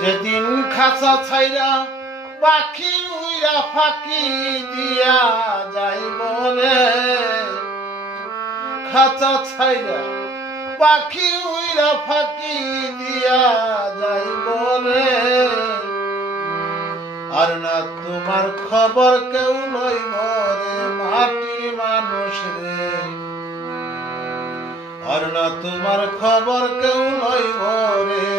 যেদিন খাঁচা ছাইরা পাখি উইরা ফাঁকি দিয়া যাইব রে, খাঁচা ছাইরা পাখি উইরা ফাঁকি দিয়া যাইব রে। আর না তোমার খবর কেউ লইব রে মাটির মানুষ রে, আর না তোমার খবর কেউ লইব রে।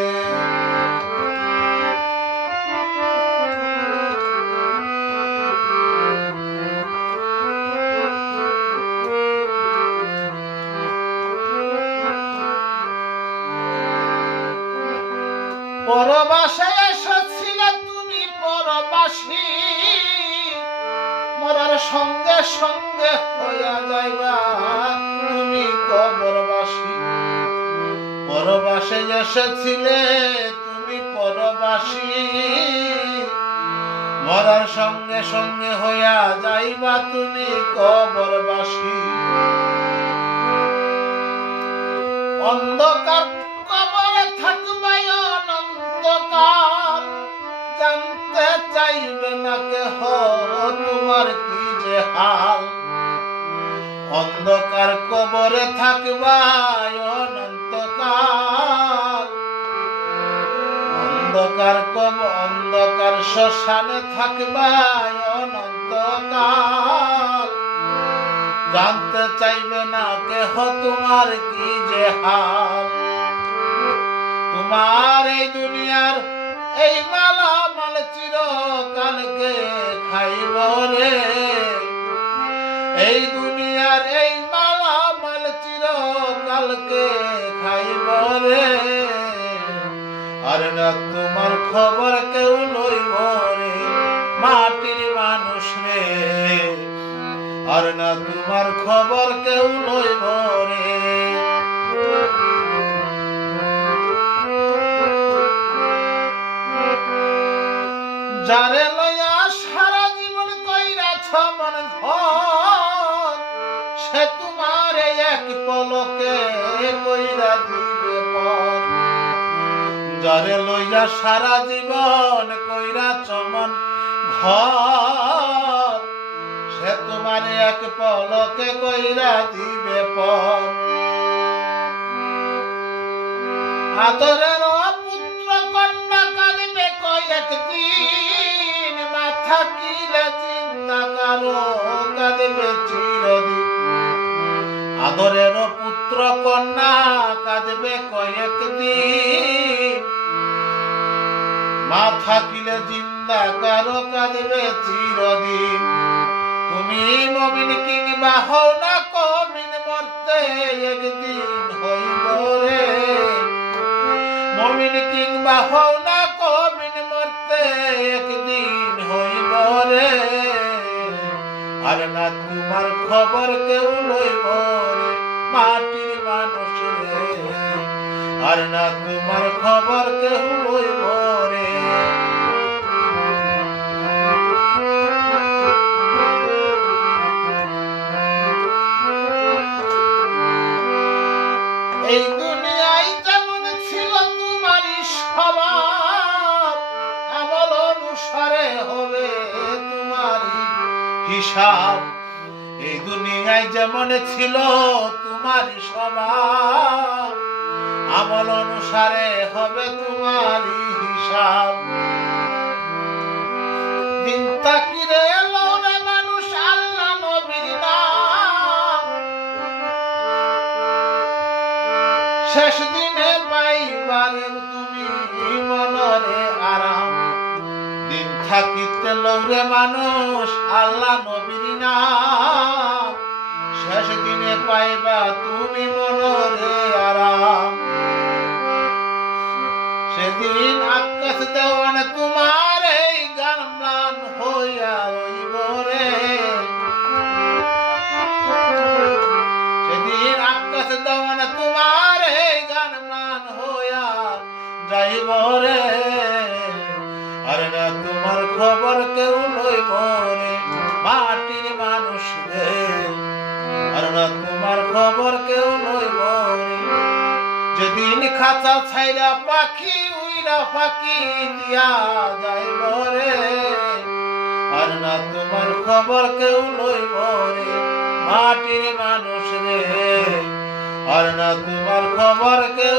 পরবাসে এসেছিলে তুমি পরবাসী, মরার সঙ্গে সঙ্গে হইয়া যাইবা তুমি কবরবাসী। পরবাসে এসেছিলে তুমি পরবাসী, মরার সঙ্গে সঙ্গে হইয়া যাইবা তুমি কবরবাসী। অন্ধকার কবরে থাকবাই অনন্তকাল, জানতে চাইবে না কেহ তোমার কি যে হাল। অন্ধকার কবরে থাকবাই অনন্তকাল, অন্ধকার শ্মশানে থাকবাই অনন্তকাল, জানতে চাইবে না কেহ তোমার কি যে হাল। তোমার এই দুনিয়ার এই মালামাল চিরকালকে খাইব রে, এই দুনিয়ার এই মালামাল চিরকালকে খাইব রে। আর না তোমার খবর কেউ লইব রে মাটির মানুষ রে, আর না তোমার খবর কেউ লইব রে। যারে লইয়া সারা জীবন কইরাছ মন ঘর, সে তোমার এক পলকে কইরা দিবে পর। যারে লইয়া সারা জীবন কইরাছ মন ঘর, সে তোমার এক পলকে কইরা দিবে পর। আদরের পুত্র কন্যা কাঁদবে কয়েকদিন, মাথা কিলে চিন্তা কারো কাঁদবে চিরদিন। আদরের পুত্র কন্যা কাঁদবে কয়েকদিন, মাথা কিলে জিন্দা কারো কাঁদবে চিরদিন। তুমি মমিন কিংবা হও না কমিন, মরতে একদিন হইব রে। মমিন কিংবা হও না কমিন, মরতে একদিন হইব রে। আর না তোমার খবর কেউ লইব রে মাটির মানুষ রে, আর না তোমার খবর কেউ লইব রে। এই দুনিয়ায় যেমন ছিল তোমারই স্বভাব, আমল অনুসারে হবে তোমারই হিসাব। এই দুনিয়ায় যেমন ছিল তোমারই স্বভাব, আমল অনুসারে হবে তোমারই হিসাব। দিন তাকিরে এলো রে মানুষ আল্লাহ নবীর নাম, শেষ দিনে পাইবারে তুমি মনরে আরাম। দিন থাকিতে লৌরে মানুষ আল্লাহ নবীর নাম, শেষ দিনে পাইবা তুমি মনরে আরাম। সেদিন আকাশ দেওয়ান তোমার এই গান ম্লান হইয়া রইব রে। সেদিন আকাশ দেওয়ান তোমার এই গান ম্লান হইয়া যাইব রে। আর না তোমার খবর কেউ লইব রে মাটির মানুষ রে, আর না তোমার খবর কেউ লইব রে। যেদিন খাঁচা ছাইরা পাখি উইরা ফাঁকি দিয়া যাইব রে, আর না তোমার খবর কেউ লইব রে মাটির মানুষ রে, আর না তোমার খবর কেউ